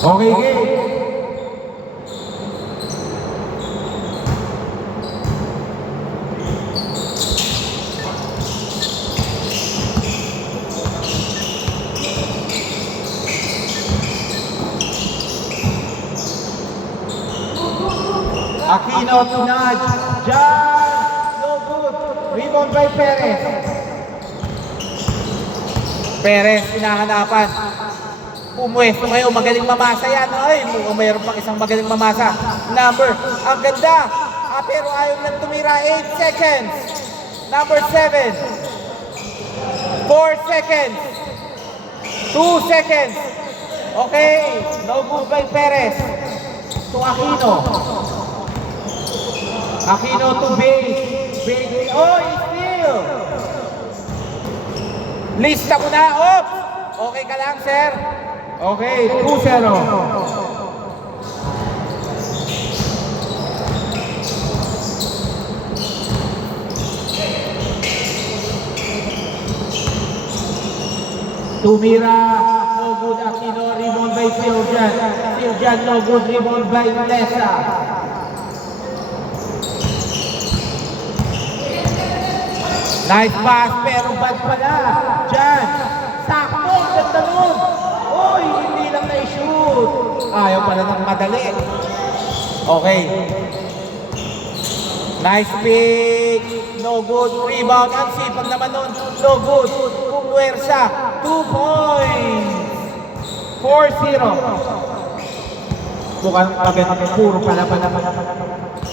Okay, game. Aquino to nudge. Jan, no good. Rebound by Perez. Perez, hinahanapan. Pumwesto kayo, magaling mamasa yan. Ay, mayroon pang isang magaling mamasa. Number, ang ganda. Pero ayaw lang tumira. 8 seconds. Number 7. 4 seconds. 2 seconds. Okay, no good by Perez. To Aquino. Aquino to base. Base. Oh, steal. Lista mo na. Oops. Okay ka lang, sir? Okay, 2-0. Tumira, no good. Aquino, rebound by Siljan. Siljan, no good. Rebound by Lesa. Nice pass, pero bad pala. Jan, sakto, ganda nun. Uy, hindi lang na-shoot. Ayaw pala ng madali. Okay. Nice pick. No good. Rebound. Ang sipag naman nun. No good. Pumwersa. 2 points. 4-0. Mukhang maganda. Puro pala.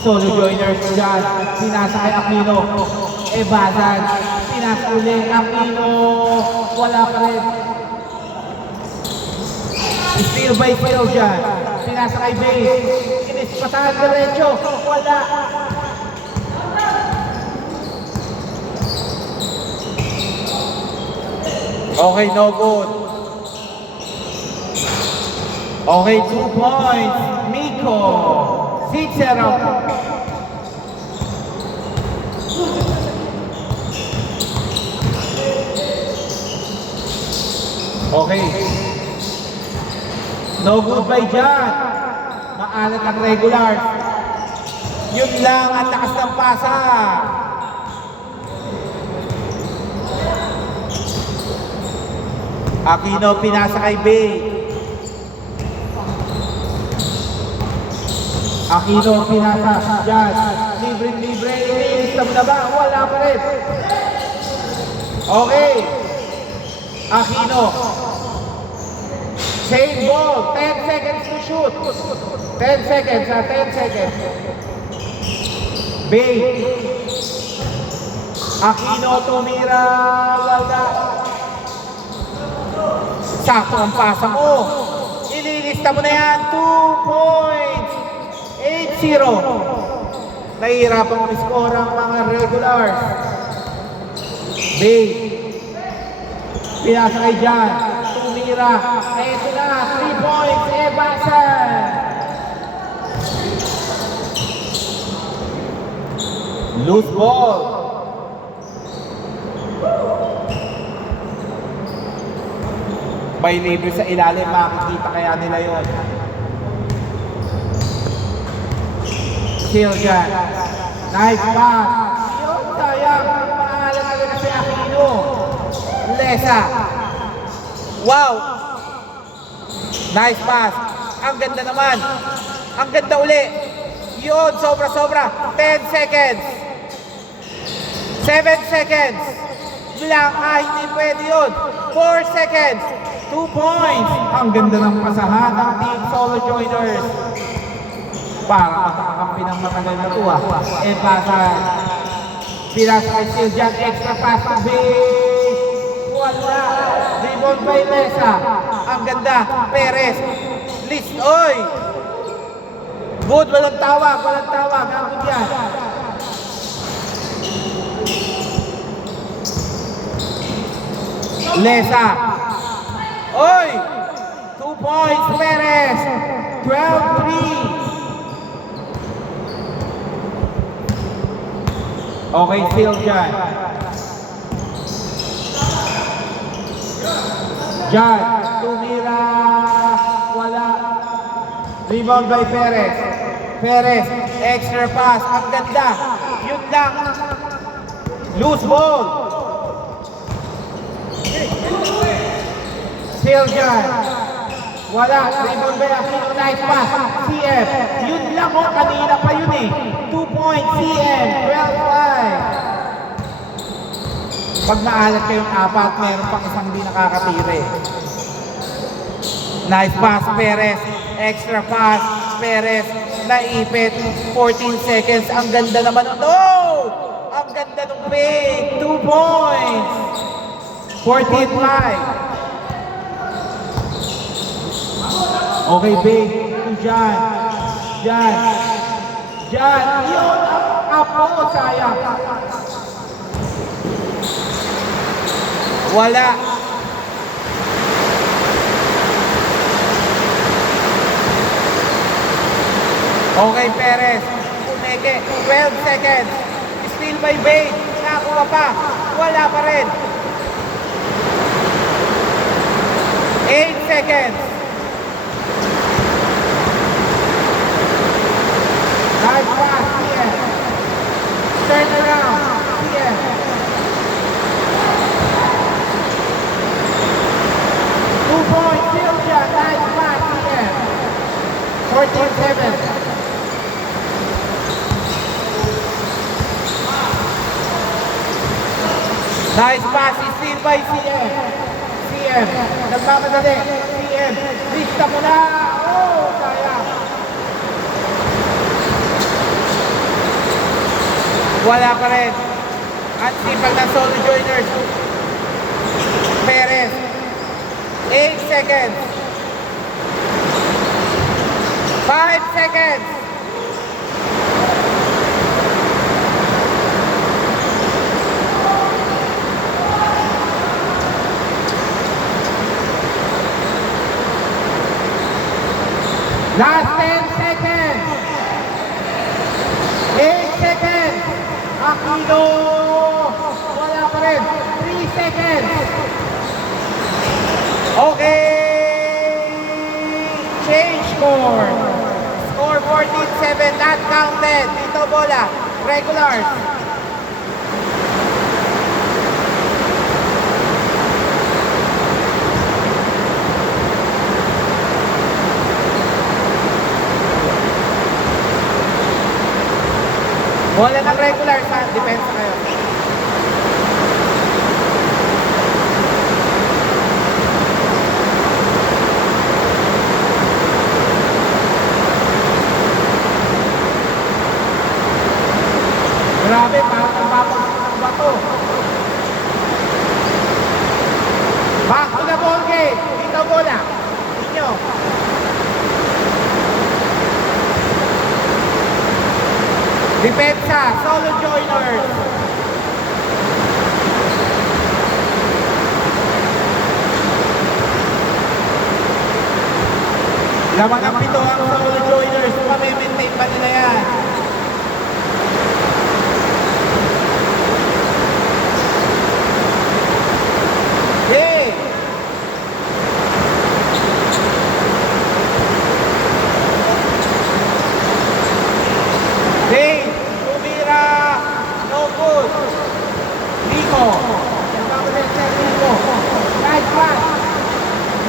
Solo joiners dyan. Sinasakay Aquino. Ebasan. Pinasa uli. Aquino. Wala pa rin. Steal by Phil dyan. Sinasakay base. Inispatahan diretso. Wala. Okay, no good. Okay, 2 points. Miko. 6-0. Okay. No good by Jan. Maalat ang regulars. Yun lang ang lakas ng pasa. Aquino pinasa kay Bay. Aquino pinasa. Jan. Libre. Inistab na ba? Wala pa rin. Okay. Aquino. Same ball. 10 seconds to shoot. 10 seconds. 10 seconds. Bay. Aquino tumira. Wala. Sakto ang pasa mo. Ililista mo na yan. 2 points. 8-0. Nahihirapan mag-score ang mga regulars. Bay. Pinasa kay Jan. Tumira. Ito na. 3 points. Ebasan. Loose ball. May libre sa ilalim. Makikita kaya nila yun. Siljan. Nice pass. Yun, sayang. Maalam na si Aquino. Lesa. Wow. Nice pass. Ang ganda naman. Ang ganda uli. Yun, sobra. 10 seconds. 7 seconds. Blank. Hindi pwede yun. 4 seconds. 2 points. Ang ganda ng pasahan ng Team Solo Joiners. Para makakampi ng matagal na ito. Ebasan. Pinasa kay Siljan. Extra pass to base. Wala. Rebound by Lesa. Ang ganda. Perez. List. Oy. Good. Walang tawag. Ang good yan. Lesa. Oy! 2 points, Perez. 12-3. Okay, Siljan. Jan, tumira. Wala. Rebound by Perez. Perez, extra pass. Ang ganda. Yun lang. Loose ball. Siljan. Wala. Rebound by Aquino. Nice pass. CF. Yun lang o. Kanina pa yun eh. 2 points. CF. 12-5. Pag naalat kayong apat, meron pang isang di nakakatire. Nice pass, Perez. Extra pass, Perez. Naipit. 14 seconds. Ang ganda naman. Oh! Ang ganda ng fake. 2 points. 14-5. Okay, big. Jan. Jan. Jan. Yun ang apo. Sayang. Wala. Okay, Perez. Puneke. 12 seconds. Steal by Bay. Nakuha pa. Wala pa rin. 8 seconds. Nice pass, TF. Turn around, TF. Silja, nice pass, TF. 14-7. Nice pass, steal by CF. CF, nagmamadali. CF, lista mo na. Oh, sayang. Wala pa rin. At sipag ng solo joiners. Perez. 8 seconds. 5 seconds. Last 10 seconds. 8 seconds. Aquino. Wala pa rin. 3 seconds. Okay. Change score. Score 14-7. Not counted. Dito bola. Regulars. Bola ng regular sa depensa kayo. Grabe, parang nabapag ng bato. Back to the ball game. Dito bola. Inyo. Depensa, solo joiners. Lamang ang pito ang solo joiners. Pamimintain pa nila yan. Yay! Dave, tumira, no good. Nico, nagkakalit sa Nico. Nice pass.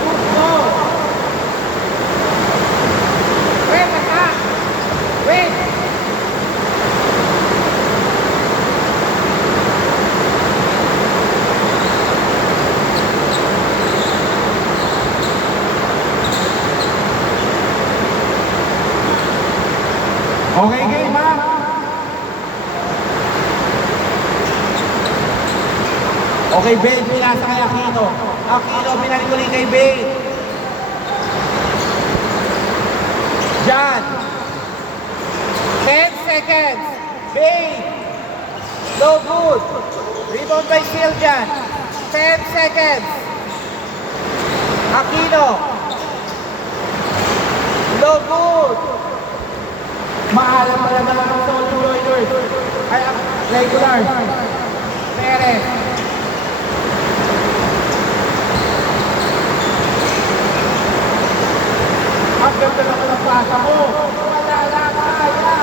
Move ball. Wait, attack. Wait. Okay, game ha? Okay, Bale, pinasa kay Aquino. Aquino, pinalik ulit kay Bale. Jan. 10 seconds. Bale. No good. Rebound by Siljan. 10 seconds. Aquino. No good. Maalam pala naman ang solo joiners. Ay, regular. Perez. Ang ganda naman ang Ipapasa mo. Wala na kaya.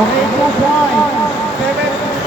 Okay, 2 points. 7-3.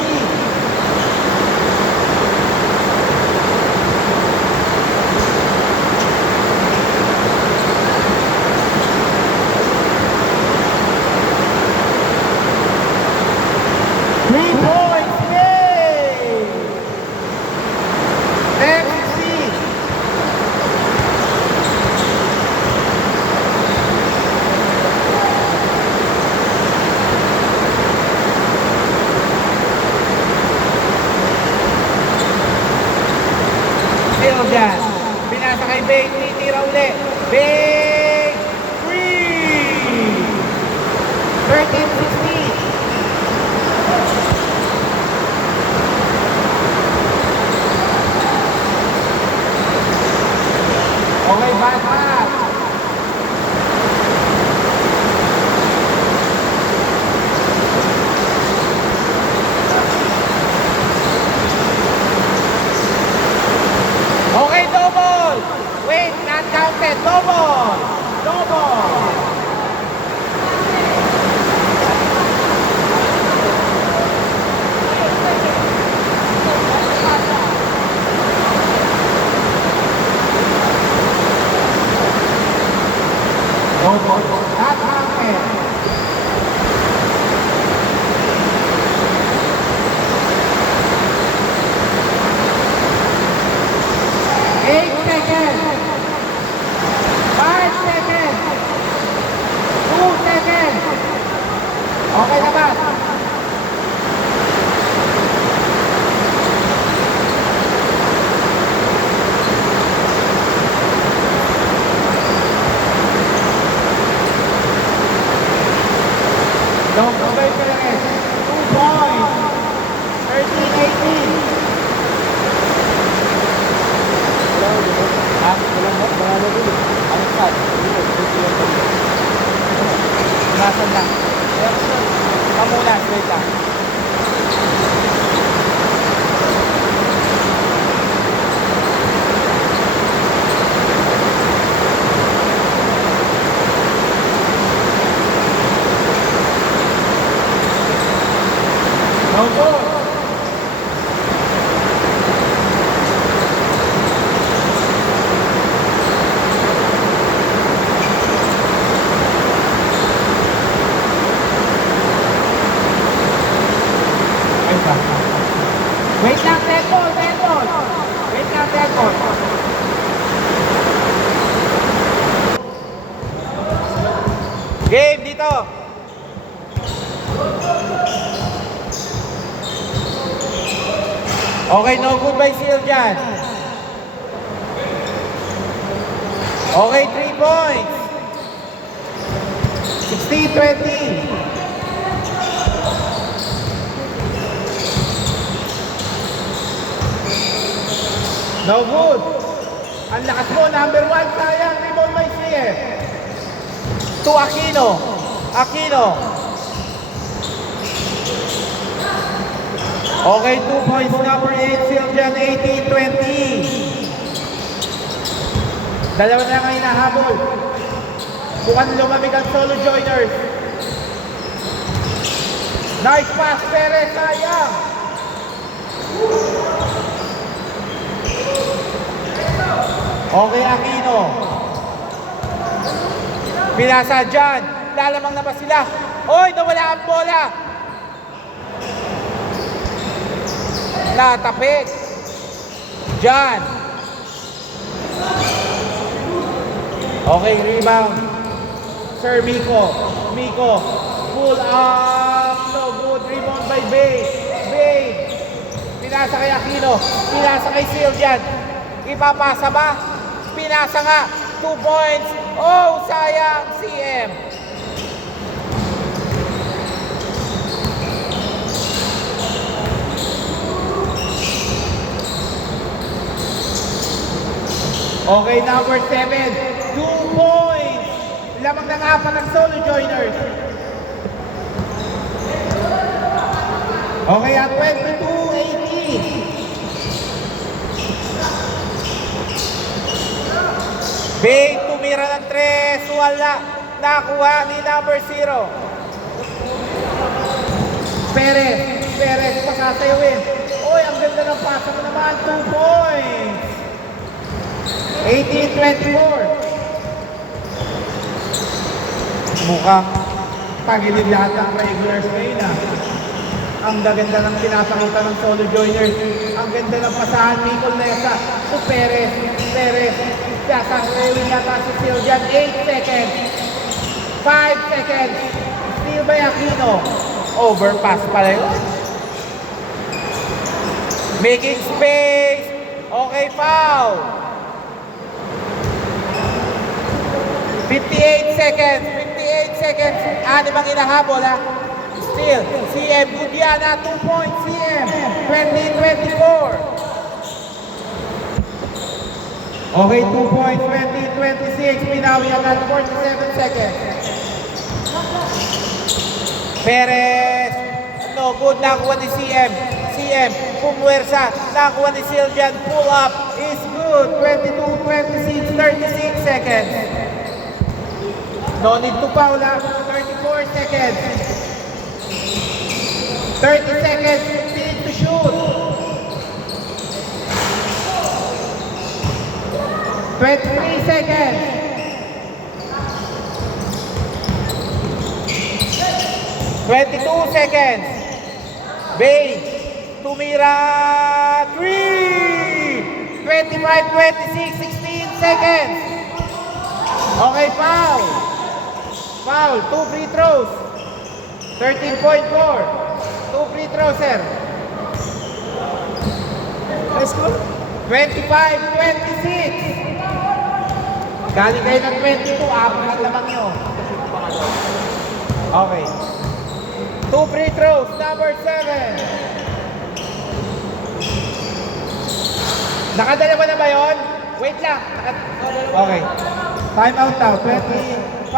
Still dyan. Pinasa kay Bane, titira uli. Bane! Free! 13-16. Okay, bad pass. Okay, double. Wait, not counted. Double. Double. Double. Not counted. Okay na ba? Don't obey for the rest. 2 points. 13-18. Nasaan lang? Pamulas, wait lang. No goal. Wait lang, temple. Wait lang, temple. Game dito. Okay, no good by Seal dyan. Okay, 3 points. 16-20. No good. Ang lakas mo, number 1, sayang. Rebound by CF. To Aquino. Okay, 2 points, number 8, Siljan, 18-20. Dalawa na ngayon nahabol. Mukhang lumamig ang solo joiners. Nice pass, Perez, sayang. Okay, Aquino. Pinasa dyan. Lalamang na ba sila? Oy, nawala ang bola. Natapik. Dyan. Okay, rebound. Sir Miko. Pull up. No good. Rebound by Bay. Pinasa kay Aquino. Pinasa kay Seal dyan. Ipapasa ba? Pinasa nga. 2 points. Oh, sayang. CM. Okay, number 7. 2 points. Lamang ng apat ng solo joiners. Okay, at 22-18. Bane tumira ng 3. Wala. Nakuha ni number 0. Perez pasasayawin. Oy, ang ganda ng pasa mo naman. 2 points. 18-24. Mukhang pagilid lahat ng regulars ngayon ah. Ang ganda ng pinapakita ng solo joiners. Ang ganda ng pasahan ni Colnesa. Perez. Sasasayawin yata si Siljan. 8 seconds. 5 seconds. Steal by Aquino. Overpass pala yun. Making space. Okay, foul. 58 seconds. 58 seconds. Anim ang inahabol ha. Still, CM Gudiana, 2 points. CM, 20-24. Okay, 2 points. 20-26. Pinawi agad 47 seconds. Perez. No good. Nakuha ni CM. CM, pumwersa. Nakuha ni Siljan. Pull up is good. 22-26. 36 seconds. No need to foul ha. 34 seconds. 30 seconds. 15 to shoot. 23 seconds. 22 seconds. Bane. Tumira. 3. 25-26. 16 seconds. Okay, foul. Foul. 2 free throws. 13.4. 2 free throws, sir. High score? 25-26. Galing kayo ng 22, apat lamang nyo. Okay. 2 free throws, number 7. Nakadalawa na ba yun? Wait lang. Okay. Time out now. 25-27.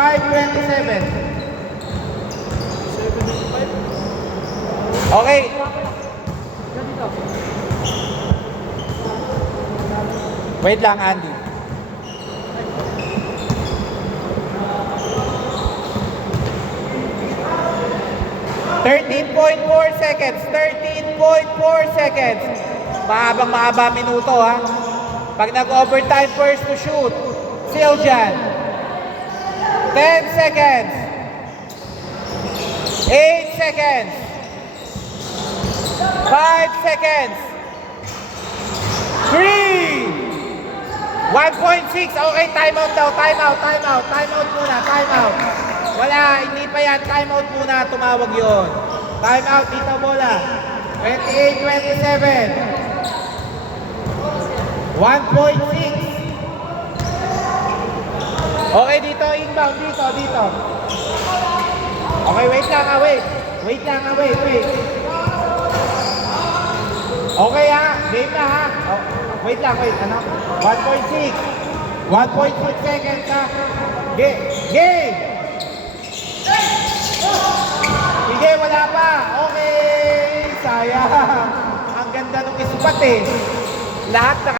Okay. Wait lang, Andy. .4 seconds. 13.4 seconds. Mahaba minuto ha. Pag nag-overtime, first to shoot. Siljan. 10 seconds. 8 seconds. 5 seconds. 3. 1.6. Okay, timeout daw. Timeout muna. Timeout. Wala, hindi pa yan. Timeout muna. Tumawag yun. Timeout. Dito bola. 28-27. 1.6. Okay, dito. Inbound. Dito. Okay, wait lang. Wait. Okay ha. Game na ha. Oh, wait lang. Ano? 1.6. 1.6 seconds ha. Game. Sige, wala pa. Okay. Sayang. Ang ganda nung isupat eh. Lahat na